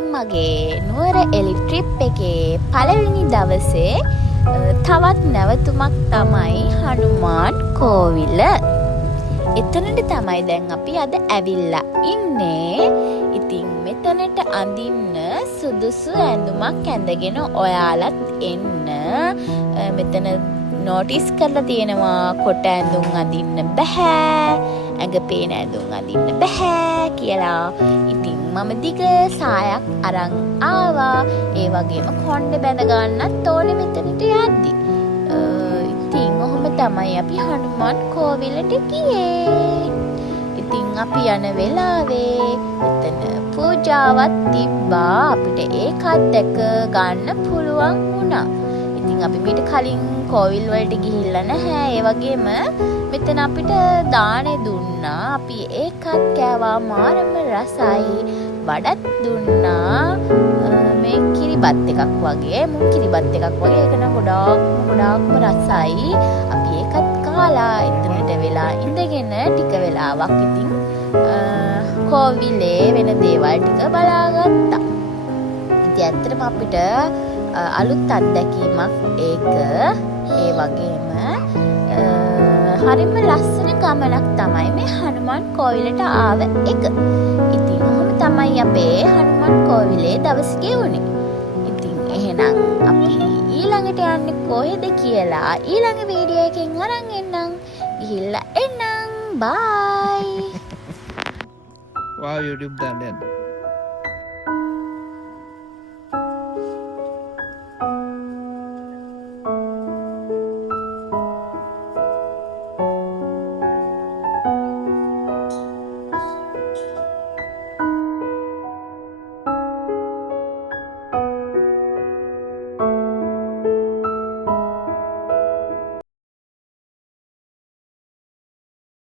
ඉතින් මගේ නුවර එලි ට්‍රිප් එකේ පළවෙනි දවසේ තවත් නැවතුමක් තමයි හනුමාන් කෝවිල. එතනට තමයි දැන් අපි අද ඇවිල්ලා ඉන්නේ. ඉතින් මෙතනට අඳින්න සුදුසු ඇඳුමක් ඇඳගෙන ඔයාලත් එන්න. මෙතන නෝටිස් කරලා තියෙනවා කොට ඇඳුම් අඳින්න බෑ, ඇඟ පේන ඇඳුම් අඳින්න බෑ කියලා. ඉතින් මම දිග සායක් අරන් ආවා. ඒ වගේම කොණ්ඩේ බැඳ ගන්නත් ඕනේ මෙතනට යද්දි. ඉතින් ඔහොම තමයි අපි හනුමාන් කෝවිලට ගියේ. ඉතින් අපි යන වෙලාවේ එතන පූජාවක් තිබ්බා. අපිට ඒකත් දැක ගන්න පුළුවන් වුණා. ඉතින් අපි මීට කලින් කෝවිල් වලට ගිහිල්ලා නැහැ. ඒ වගේම මෙතන අපිට දානේ දුන්නා. අපි ඒකත් කෑවා. මාරම රසයි. වඩත් දුන්නා. මේ කිරිබත් එකක් වගේ, මුං කිරිබත් එකක් වගේ. ඒක නම් ගොඩාක්ම රසයි. අපි ඒකත් කාලා එතනට වෙලා ඉඳගෙන ටික වෙලාවක් ඉතින් කෝවිලේ වෙන දේවල් ටික බලාගත්තා. ඉතින් ඇත්තටම අපිට අලුත් අත්දැකීමක් ඒක. ඒ වගේම හරිම ලස්සන ගමනක් තමයි මේ හනුමාන් කෝවිලට ආව එක. ඉතින් ඔහොම තමයි අපේ හනුමාන් කෝවිලේ දවස් ගෙවුනේ. ඉතින් එහෙනම් අපි ඊළඟට යන්නේ කොහෙද කියලා ඊළඟ වීඩියෝ එකෙන් අරන් එන්නම්. ගිහිල්ලා එන්නම්. බයි. Wow, YouTube දාන්න යන්න.